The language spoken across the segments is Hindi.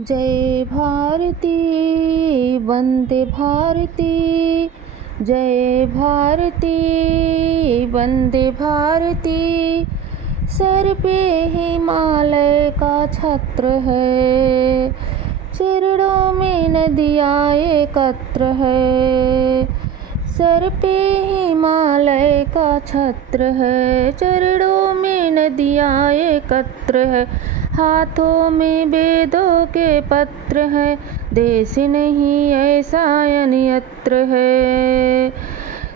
जय भारती वंदे भारती, जय भारती वंदे भारती। सर पे हिमालय का छत्र है, चरणों में नदियाँ एकत्र है। सर पे हिमालय का छत्र है, चरणों में नदियाँ एकत्र है। हाथों में वेदों के पत्र है, देश नहीं ऐसा अन्यत्र है।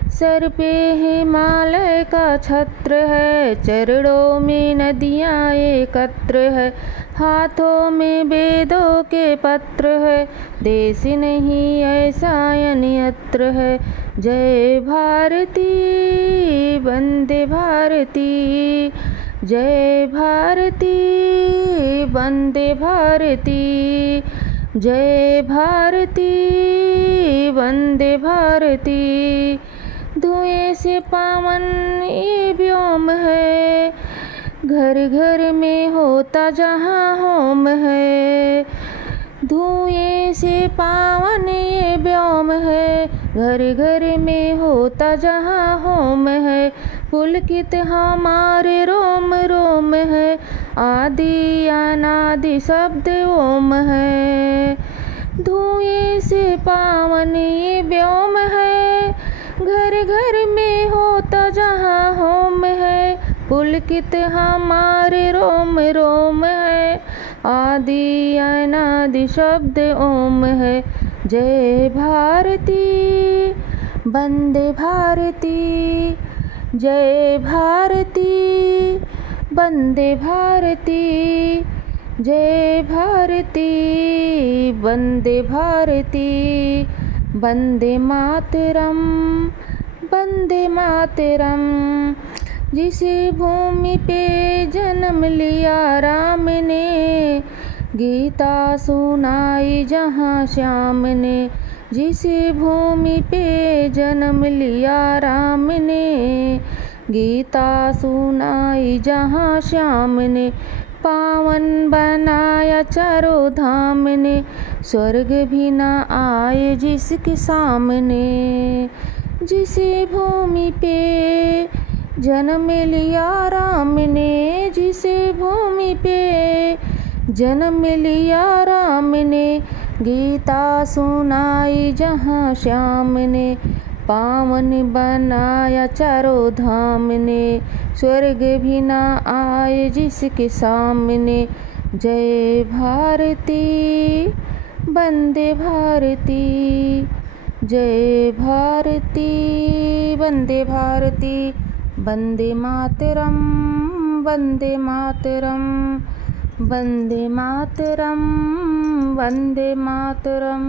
सर पे हिमालय का छत्र है, चरणों में नदियाँ एकत्र है। हाथों में वेदों के पत्र है, देश नहीं ऐसा अन्यत्र है। जय भारती वंदे भारती, जय भारती वंदे भारती, जय भारती वंदे भारती। धुएं से पावन ये व्योम है, घर घर में होता जहाँ होम है। धुएं से पावन ये व्योम है, घर घर में होता जहाँ होम है। पुलकित हमारे रोम रोम है, आदि अनादि शब्द ओम है। धुएं से पावन ये व्योम है, घर घर में होता जहाँ होम है। पुलकित हमारे रोम रोम है, आदि अनादि शब्द ओम है। जय भारती वंदे भारती, जय भारती वंदे भारती, जय भारती वंदे भारती। वंदे मातरम, वंदे मातरम। जिस भूमि पे जन्म लिया राम ने, गीता सुनाई जहाँ श्याम ने। जिस भूमि पे जन्म लिया राम ने, गीता सुनाई जहाँ श्याम ने। पावन बनाया चारों धाम ने, स्वर्ग भी न आए जिसके सामने। जिस भूमि पे जन्म लिया राम ने, जिस भूमि पे जन्म लिया राम ने। गीता सुनाई जहाँ श्याम ने, पावन बनाया चारों धाम ने। स्वर्ग भी न आए जिसके सामने। जय भारती वंदे भारती, जय भारती वंदे भारती। वंदे मातरम, वंदे मातरम, वंदे मातरम, वंदे मातरम।